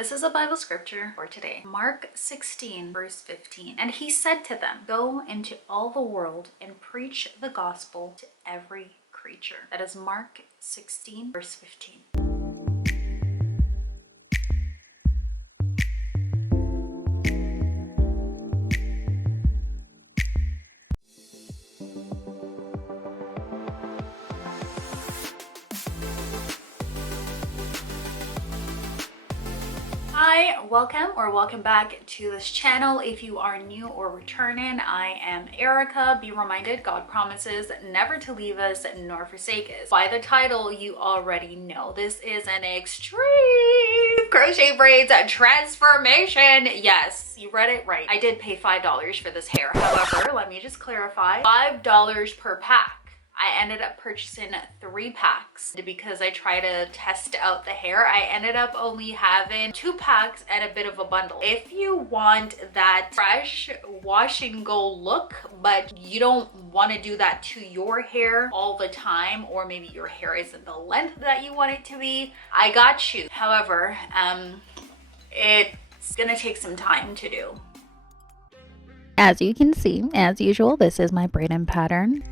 This is a Bible scripture for today. Mark 16 verse 15. And he said to them, go into all the world and preach the gospel to every creature. That is Mark 16 verse 15. Hi, welcome back to this channel. If you are new or returning, I am Ericka. Be reminded, God promises never to leave us nor forsake us. By the title, you already know this is an extreme crochet braids transformation. Yes, you read it right. I did pay $5 for this hair. However, let me just clarify, $5 per pack. I ended up purchasing 3 packs because I try to test out the hair. I ended up only having 2 packs and a bit of a bundle. If you want that fresh wash and go look, but you don't want to do that to your hair all the time, or maybe your hair isn't the length that you want it to be, I got you. However, it's gonna take some time to do. As you can see, as usual, this is my braiding pattern.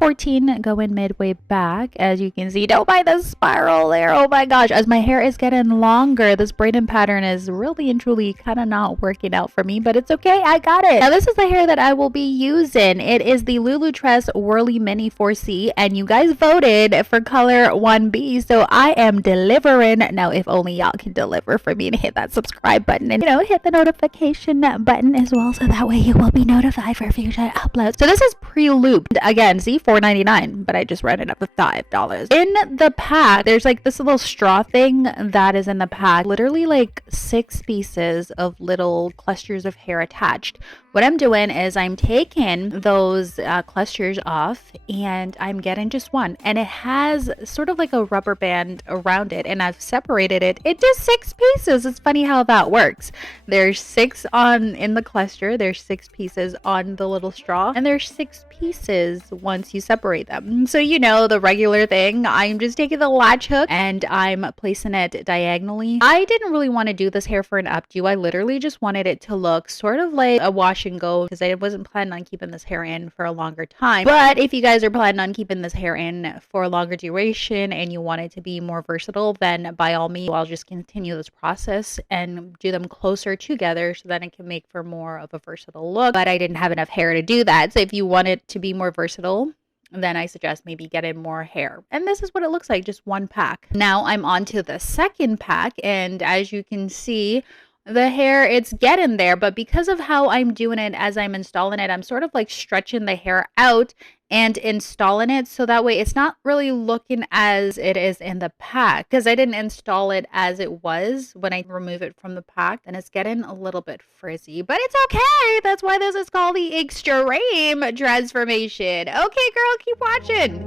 14 going midway back. As you can see, don't mind the spiral there. Oh my gosh, as my hair is getting longer, this braiding pattern is really and truly kind of not working out for me, but it's okay, I got it. Now this is the hair that I will be using. It is the Lulu Tress Whirly Mini 4C, and you guys voted for color 1B, so I am delivering. Now if only y'all can deliver for me and hit that subscribe button and hit the notification button as well, so that way you will be notified for future uploads. So this is pre-looped. Again, see, $4.99, but I just ran it up to $5. In the pack, there's like this little straw thing that is in the pack, literally like 6 pieces of little clusters of hair attached. What I'm doing is I'm taking those clusters off and I'm getting just one, and it has sort of like a rubber band around it, and I've separated it into 6 pieces. It's funny how that works. There's 6 in the cluster, there's 6 pieces on the little straw, and there's 6 pieces once you separate them. So the regular thing, I'm just taking the latch hook and I'm placing it diagonally. I didn't really want to do this hair for an updo. I literally just wanted it to look sort of like a wash and go, because I wasn't planning on keeping this hair in for a longer time. But if you guys are planning on keeping this hair in for a longer duration and you want it to be more versatile, then by all means, I'll just continue this process and do them closer together so that it can make for more of a versatile look. But I didn't have enough hair to do that. So if you want it to be more versatile, then I suggest maybe getting more hair. And this is what it looks like, just 1 pack. Now I'm on to the second pack, and as you can see, the hair, it's getting there, but because of how I'm doing it as I'm installing it, I'm sort of like stretching the hair out and installing it, so that way it's not really looking as it is in the pack, because I didn't install it as it was when I remove it from the pack, and it's getting a little bit frizzy, but it's okay. That's why this is called the extreme transformation. Okay, girl, keep watching.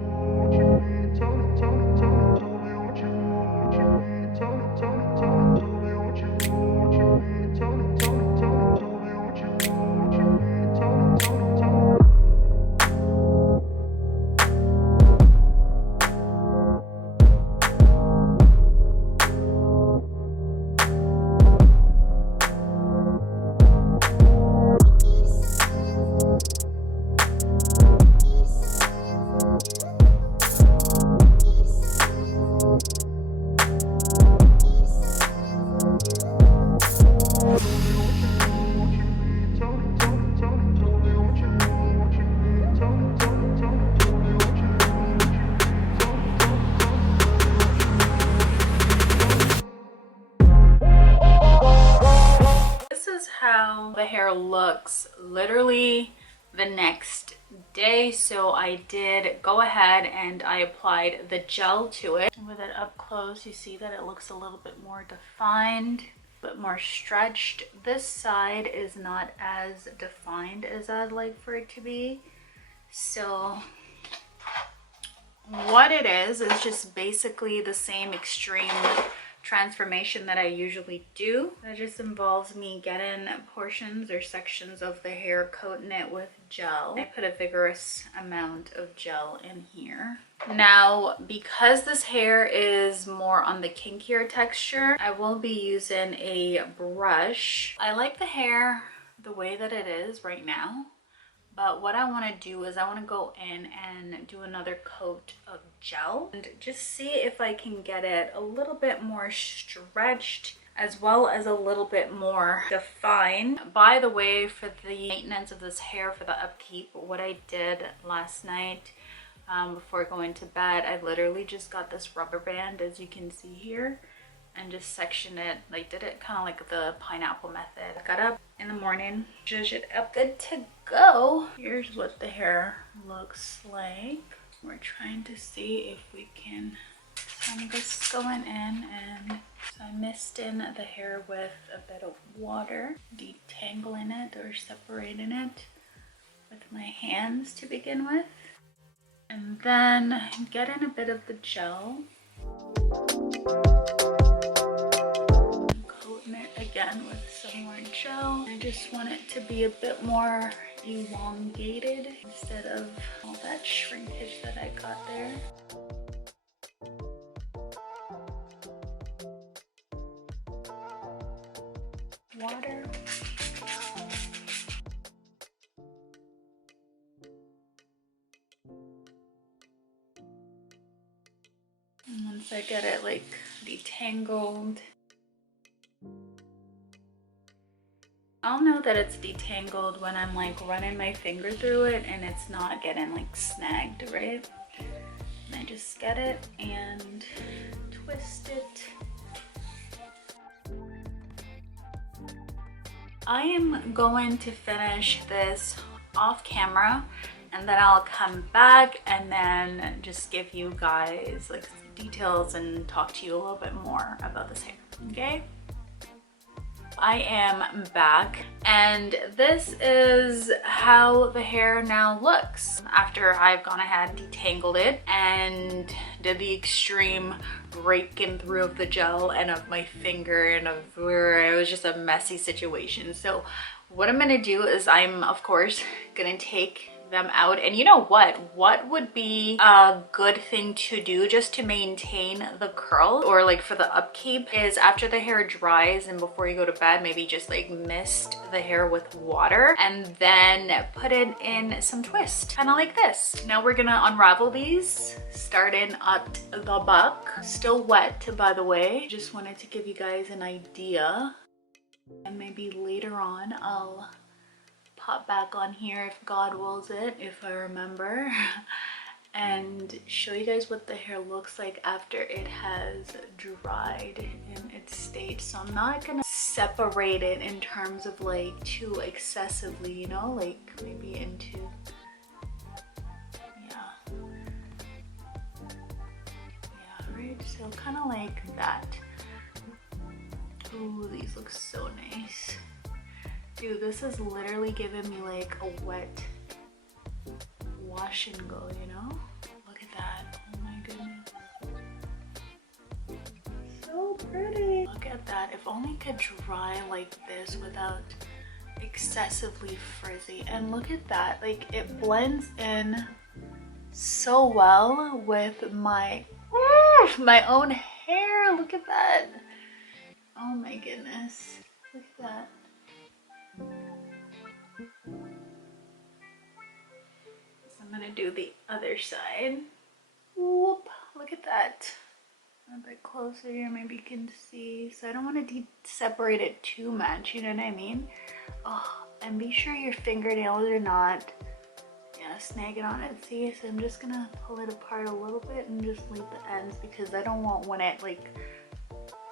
How the hair looks literally the next day. So I did go ahead and I applied the gel to it. With it up close, you see that it looks a little bit more defined, a bit more stretched. This side is not as defined as I'd like for it to be. So what it is just basically the same extreme transformation that I usually do. That just involves me getting portions or sections of the hair, coating it with gel. I put a vigorous amount of gel in here. Now, because this hair is more on the kinkier texture, I will be using a brush. I like the hair the way that it is right now, but what I want to do is I want to go in and do another coat of gel and just see if I can get it a little bit more stretched as well as a little bit more defined. By the way, for the maintenance of this hair, for the upkeep, what I did last night before going to bed, I literally just got this rubber band, as you can see here, and just sectioned it, like did it kind of like the pineapple method. Got up in the morning, zhuzh it up, good to go. Here's what the hair looks like. We're trying to see if we can, so I'm just going in, and so I mixed in the hair with a bit of water, detangling it or separating it with my hands to begin with, and then get in a bit of the gel, coating it again with some more gel. I just want it to be a bit more elongated instead of all that shrinkage that I got there. Water. And once I get it like detangled, I'll know that it's detangled when I'm like running my finger through it and it's not getting like snagged, right? And I just get it and twist it. I am going to finish this off camera, and then I'll come back and then just give you guys like details and talk to you a little bit more about this hair, okay? I am back, and this is how the hair now looks after I've gone ahead, detangled it, and did the extreme raking through of the gel and of my finger, and of where it was just a messy situation. So what I'm gonna do is I'm of course gonna take them out, and you know what would be a good thing to do just to maintain the curl or like for the upkeep is after the hair dries and before you go to bed, maybe just like mist the hair with water and then put it in some twist, kind of like this. Now we're gonna unravel these starting at the back. Still wet, by the way. Just wanted to give you guys an idea, and maybe later on I'll pop back on here if God wills it, if I remember, and show you guys what the hair looks like after it has dried in its state. So I'm not gonna separate it in terms of like too excessively, you know, like maybe into, yeah, right, so kind of like that. Ooh, these look so nice. Dude, this is literally giving me like a wet wash and go, you know? Look at that. Oh my goodness. So pretty. Look at that. If only it could dry like this without excessively frizzy. And look at that. Like it blends in so well with my own hair. Look at that. Oh my goodness. Look at that. So I'm gonna do the other side. Whoop, look at that. A bit closer here, maybe you can see. So I don't want to separate it too much, you know what I mean? Oh, and be sure your fingernails are not, yeah, snagging on it. See, so I'm just gonna pull it apart a little bit and just leave the ends, because I don't want when it like,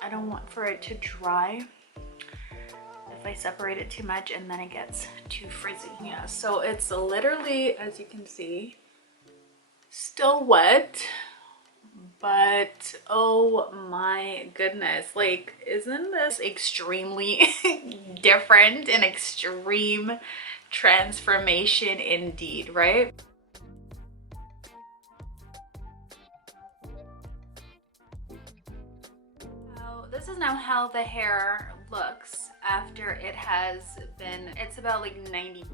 I don't want for it to dry if I separate it too much and then it gets too frizzy. Yeah, so it's literally, as you can see, still wet, but oh my goodness, like isn't this extremely different, an extreme transformation indeed, right? This is now how the hair looks after it has been, it's about like 90%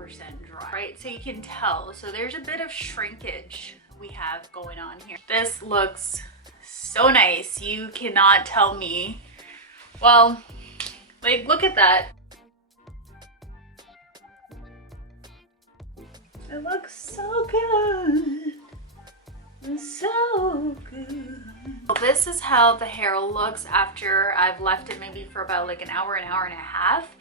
dry, right? So you can tell, so there's a bit of shrinkage we have going on here. This looks so nice. You cannot tell me, well, like look at that. It looks so good. So good. Well, this is how the hair looks after I've left it maybe for about like an hour and a half.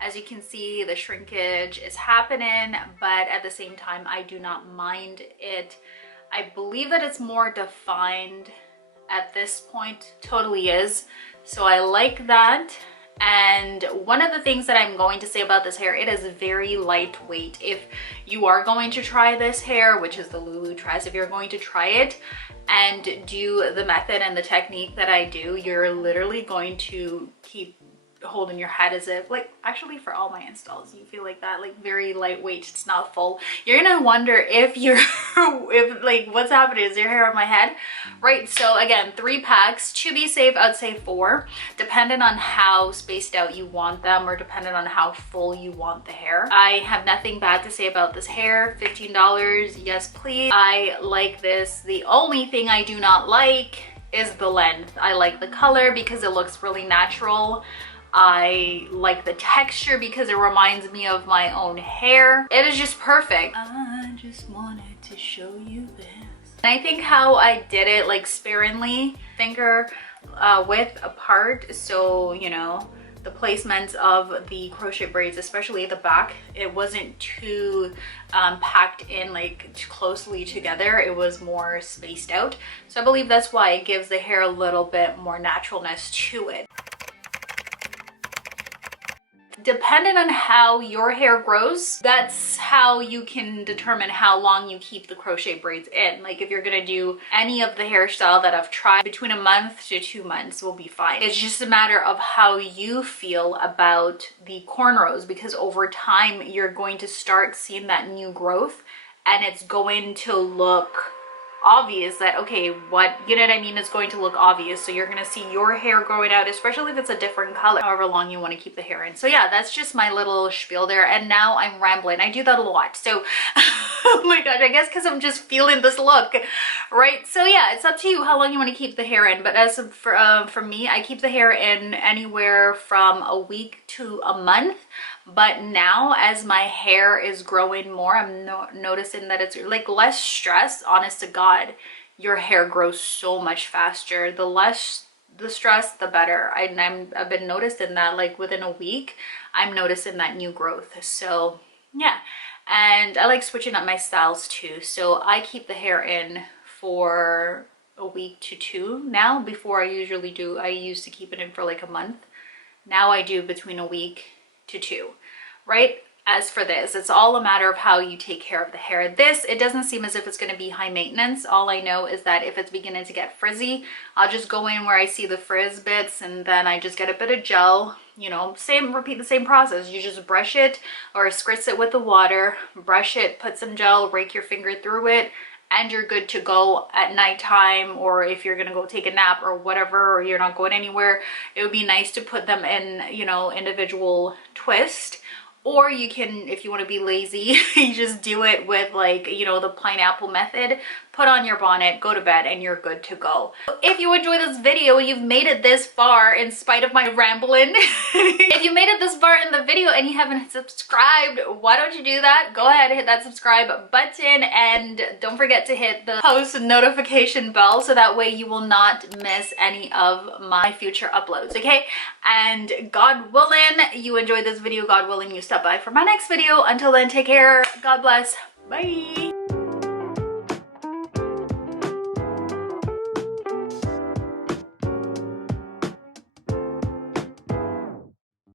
As you can see, the shrinkage is happening, but at the same time, I do not mind it. I believe that it's more defined at this point, totally is. So I like that. And one of the things that I'm going to say about this hair, it is very lightweight. If you are going to try this hair, which is the LEAVEOUT dress, if you're going to try it and do the method and the technique that I do, you're literally going to keep holding your head as if, like, actually for all my installs you feel like that, like very lightweight, it's not full. You're gonna wonder if you're if like what's happening, is your hair on my head, right? So again, 3 packs. To be safe, I'd say 4, depending on how spaced out you want them or depending on how full you want the hair. I have nothing bad to say about this hair. $15, yes please. I like this. The only thing I do not like is the length. I like the color because it looks really natural. I like the texture because it reminds me of my own hair. It is just perfect. I just wanted to show you this. And I think how I did it, like sparingly, finger width apart, so you know the placements of the crochet braids, especially the back, it wasn't too packed in like too closely together. It was more spaced out, so I believe that's why it gives the hair a little bit more naturalness to it. Depending on how your hair grows, that's how you can determine how long you keep the crochet braids in. Like if you're gonna do any of the hairstyle that I've tried, between a month to 2 months will be fine. It's just a matter of how you feel about the cornrows, because over time you're going to start seeing that new growth and it's going to look obvious that, okay, what, you know what I mean, it's going to look obvious. So you're gonna see your hair growing out, especially if it's a different color, however long you want to keep the hair in. So yeah, that's just my little spiel there. And now I'm rambling. I do that a lot, so oh my gosh, I guess because I'm just feeling this look, right? So yeah, it's up to you how long you want to keep the hair in, but as for me, I keep the hair in anywhere from a week to a month. But now as my hair is growing more, I'm noticing that it's like less stress. Honest to God, your hair grows so much faster. The less the stress, the better. I've been noticing that like within a week, I'm noticing that new growth. So yeah, and I like switching up my styles too. So I keep the hair in for a week to 2 now. Before I used to keep it in for like a month. Now I do between a week to 2, right? As for this, it's all a matter of how you take care of the hair. This, it doesn't seem as if it's going to be high maintenance. All I know is that if it's beginning to get frizzy, I'll just go in where I see the frizz bits and then I just get a bit of gel, you know, repeat the same process. You just brush it or spritz it with the water, brush it, put some gel, rake your finger through it, and you're good to go at nighttime, or if you're gonna go take a nap or whatever, or you're not going anywhere. It would be nice to put them in, you know, individual twist. Or you can, if you want to be lazy, you just do it with like, you know, the pineapple method. Put on your bonnet, go to bed, and you're good to go. If you enjoy this video, you've made it this far in spite of my rambling. If you made it this far in the video and you haven't subscribed, why don't you do that? Go ahead, hit that subscribe button, and don't forget to hit the post notification bell so that way you will not miss any of my future uploads, okay? And God willing, you enjoyed this video. God willing, you stop by for my next video. Until then, take care. God bless. Bye.